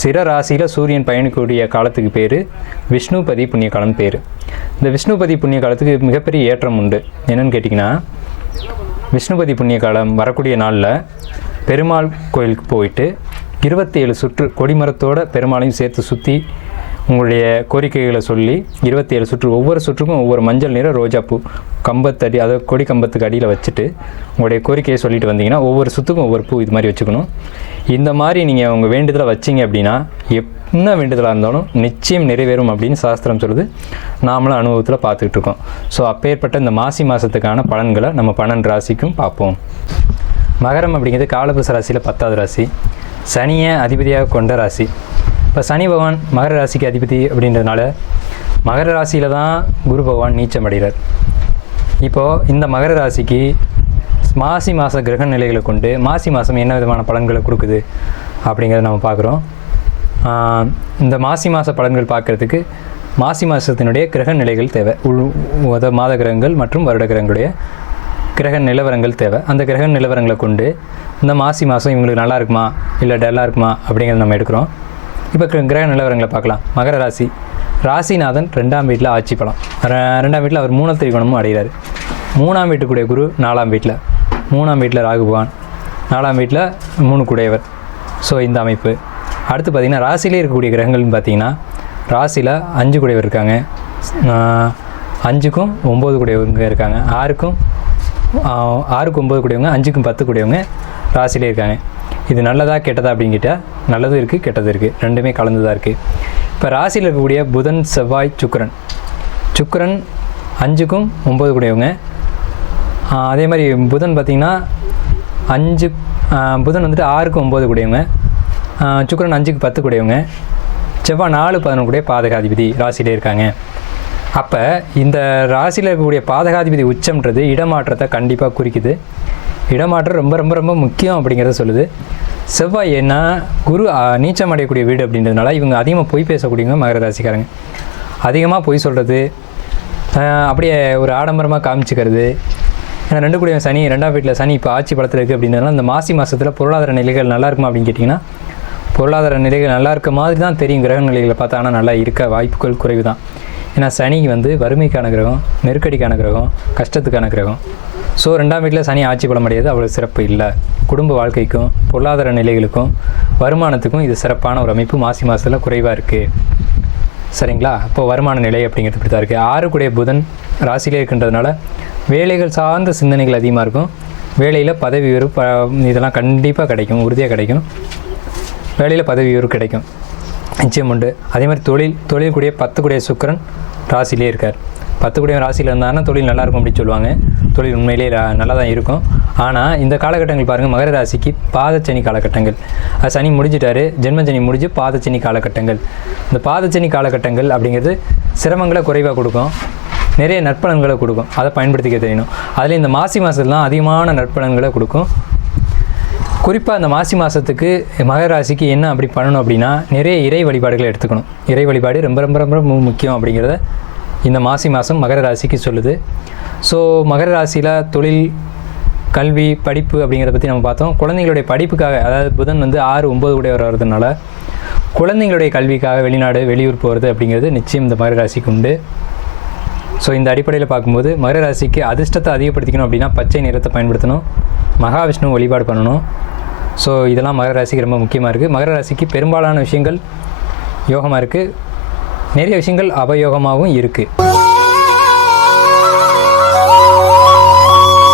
சிற ராசியில் சூரியன் பயணிக்கக்கூடிய காலத்துக்கு பேர் விஷ்ணுபதி புண்ணிய காலம் பேர். இந்த விஷ்ணுபதி புண்ணிய காலத்துக்கு மிகப்பெரிய ஏற்றம் உண்டு. என்னென்னு கேட்டிங்கன்னா விஷ்ணுபதி புண்ணிய காலம் வரக்கூடிய நாளில் பெருமாள் கோயிலுக்கு போயிட்டு இருபத்தி ஏழு சுற்று கொடிமரத்தோட பெருமாளையும் சேர்த்து சுற்றி உங்களுடைய கோரிக்கைகளை சொல்லி இருபத்தி ஏழு சுற்று ஒவ்வொரு சுற்றுக்கும் ஒவ்வொரு மஞ்சள் நிற ரோஜாப்பூ கம்பத்தடி அதாவது கொடி கம்பத்துக்கு அடியில் வச்சுட்டு உங்களுடைய கோரிக்கையை சொல்லிட்டு வந்தீங்கன்னா ஒவ்வொரு சுற்றுக்கும் ஒவ்வொரு பூ இது மாதிரி வச்சுக்கணும். இந்த மாதிரி நீங்கள் உங்கள் வேண்டுதலை வச்சீங்க அப்படின்னா என்ன வேண்டுதலாக இருந்தாலும் நிச்சயம் நிறைவேறும் அப்படின்னு சாஸ்திரம் சொல்லுது. நாமளும் அனுபவத்தில் பார்த்துக்கிட்டு இருக்கோம். ஸோ அப்பேற்பட்ட இந்த மாசி மாதத்துக்கான பலன்களை நம்ம பன்னெண்டு ராசிக்கும் பார்ப்போம். மகரம் அப்படிங்கிறது காலபுச ராசியில் பத்தாவது ராசி. சனியை அதிபதியாக கொண்ட ராசி. இப்போ சனி பகவான் மகர ராசிக்கு அதிபதி அப்படின்றதுனால மகர ராசியில் தான் குரு பகவான் நீச்சம் அடைகிறார். இப்போது இந்த மகர ராசிக்கு மாசி மாத கிரக நிலைகளை கொண்டு மாசி மாதம் என்ன விதமான பலன்களை கொடுக்குது அப்படிங்கிறத நம்ம பார்க்குறோம். இந்த மாசி மாத பலன்கள் பார்க்குறதுக்கு மாசி மாதத்தினுடைய கிரக நிலைகள் தேவை. உள் உத மாத கிரகங்கள் மற்றும் வருட கிரகங்களுடைய கிரக நிலவரங்கள் தேவை. அந்த கிரக நிலவரங்களை கொண்டு இந்த மாசி மாதம் இவங்களுக்கு நல்லா இருக்குமா? இல்லை டல்லாக இருக்குமா? அப்படிங்கிறத நம்ம எடுக்கிறோம். இப்போ கிர- கிரக நிலவரங்களை பார்க்கலாம். மகர ராசி. ராசிநாதன் ரெண்டாம் வீட்டில் ஆட்சி பலம். ர- ரெண்டாம் வீட்டில் அவர் மூணாம் திரிகோணமும் அடைகிறார். மூணாம் வீட்டுக்குடைய குரு நாலாம் வீட்டில் மூணாம் வீட்டில் ராகு பகவான். நாலாம் வீட்டில் மூணு குடையவர். ஸோ இந்த அமைப்பு. அடுத்து பார்த்திங்கன்னா ராசியிலே இருக்கக்கூடிய கிரகங்கள்னு பார்த்தீங்கன்னா ராசியில் அஞ்சு குடையவர் இருக்காங்க. அஞ்சுக்கும் ஒம்பது குடையவங்க இருக்காங்க. ஆறுக்கும் ஆறுக்கு ஒம்பது கூடியவங்க அஞ்சுக்கும் பத்து கூடியவங்க ராசியிலே இருக்காங்க. இது நல்லதா கெட்டதா அப்படின்னு கேட்டால் நல்லதும் இருக்குது கெட்டதும் இருக்குது ரெண்டுமே கலந்து தான் இருக்குது இப்போ ராசியில் இருக்கக்கூடிய புதன் செவ்வாய் சுக்கிரன். சுக்கிரன் அஞ்சுக்கும் ஒம்பது கூடியவங்க. அதே மாதிரி புதன் பார்த்திங்கன்னா அஞ்சு புதன் வந்துட்டு ஆறுக்கும் ஒம்பது கூடியவங்க. சுக்கரன் அஞ்சுக்கு பத்து கூடியவங்க. செவ்வாய் நாலு பதினொன்று கூடிய பாதகாதிபதி ராசியிலே இருக்காங்க. அப்போ இந்த ராசியில் இருக்கக்கூடிய பாதகாதிபதி உச்சம்ன்றது இடமாற்றத்தை கண்டிப்பாக குறிக்குது. இடமாற்றம் ரொம்ப ரொம்ப ரொம்ப முக்கியம் அப்படிங்கிறத சொல்லுது. செவ்வாய் என்ன குரு நீச்சம் அடையக்கூடிய வீடு அப்படின்றதுனால இவங்க அதிகமாக பொய் பேசக்கூடியவங்க மகர ராசிக்காரங்க. அதிகமாக பொய் சொல்கிறது அப்படியே ஒரு ஆடம்பரமாக காமிச்சிக்கிறது. ஏன்னா ரெண்டு கூடிய சனி ரெண்டாம் வீட்டில் சனி இப்போ ஆட்சி படத்தில் இருக்குது அப்படின்றதுனால இந்த மாசி மாதத்தில் பொருளாதார நிலைகள் நல்லா இருக்குமா அப்படின்னு கேட்டிங்கன்னா பொருளாதார நிலைகள் நல்லா இருக்க மாதிரி தான் தெரியும் கிரக நிலைகளை பார்த்தா. ஆனால் நல்லா இருக்க வாய்ப்புகள் குறைவு தான் ஏன்னா சனி வந்து வறுமைக்கான கிரகம் நெருக்கடிக்கான கிரகம் கஷ்டத்துக்கான கிரகம். ஸோ ரெண்டாம் வீட்டில் சனி ஆட்சி பலம் அவ்வளோ சிறப்பு இல்லை. குடும்ப வாழ்க்கைக்கும் பொருளாதார நிலைகளுக்கும் வருமானத்துக்கும் இது சிறப்பான ஒரு அமைப்பு. மாசி மாதத்தில் குறைவாக இருக்குது சரிங்களா? இப்போ வருமான நிலை அப்படிங்கிறது இப்படி தான் இருக்குது ஆறுக்குடைய புதன் ராசியிலே இருக்கின்றதுனால வேலைகள் சார்ந்த சிந்தனைகள் அதிகமாக இருக்கும். வேலையில் பதவி உயர்வு ப இதெல்லாம் கண்டிப்பாக கிடைக்கும். உறுதியாக கிடைக்கும். வேலையில் பதவி உயர்வு கிடைக்கும். நிச்சயம் உண்டு. அதே மாதிரி தொழில் தொழில் கூடிய பத்து கூடிய சுக்கிரன் ராசிலே இருக்கார். பத்து கூடிய ராசியில் இருந்தாங்கன்னா தொழில் நல்லாயிருக்கும் அப்படின்னு சொல்லுவாங்க. தொழில் உண்மையிலேயே நல்லா தான் இருக்கும். ஆனால் இந்த காலகட்டங்கள் பாருங்கள் மகர ராசிக்கு பாதச்சனி காலகட்டங்கள். அது சனி முடிஞ்சிட்டாரு ஜென்மச்சனி முடிஞ்சு பாதச்சனி காலகட்டங்கள். இந்த பாதச்சனி காலகட்டங்கள் அப்படிங்கிறது சிரமங்களை குறைவாக கொடுக்கும். நிறைய நற்பலன்களை கொடுக்கும். அதை பயன்படுத்திக்க தெரியணும். அதில் இந்த மாசி மாதத்துலாம் அதிகமான நற்பலன்களை கொடுக்கும். குறிப்பாக அந்த மாசி மாதத்துக்கு மகர ராசிக்கு என்ன அப்படி பண்ணணும் அப்படின்னா நிறைய இறை வழிபாடுகளை எடுத்துக்கணும். இறை வழிபாடு ரொம்ப ரொம்ப ரொம்ப முக்கியம் அப்படிங்கிறத இந்த மாசி மாதம் மகர ராசிக்கு சொல்லுது. ஸோ மகர ராசியில் தொழில் கல்வி படிப்பு அப்படிங்கிறத பற்றி நம்ம பார்த்தோம். குழந்தைங்களுடைய படிப்புக்காக அதாவது புதன் வந்து ஆறு ஒம்பது கூட வர்றதுனால குழந்தைங்களுடைய கல்விக்காக வெளிநாடு வெளியூர் போகிறது அப்படிங்கிறது நிச்சயம் இந்த மகர ராசிக்கு உண்டு. ஸோ இந்த அடிப்படையில் பார்க்கும்போது மகர ராசிக்கு அதிர்ஷ்டத்தை அதிகப்படுத்திக்கணும் அப்படின்னா பச்சை நிறத்தை பயன்படுத்தணும். மகாவிஷ்ணு வழிபாடு பண்ணணும். ஸோ இதெல்லாம் மகர ராசிக்கு ரொம்ப முக்கியமாக இருக்குது மகர ராசிக்கு பெரும்பாலான விஷயங்கள் யோகமாக இருக்குது நிறைய விஷயங்கள் அபயோகமாகவும் இருக்குது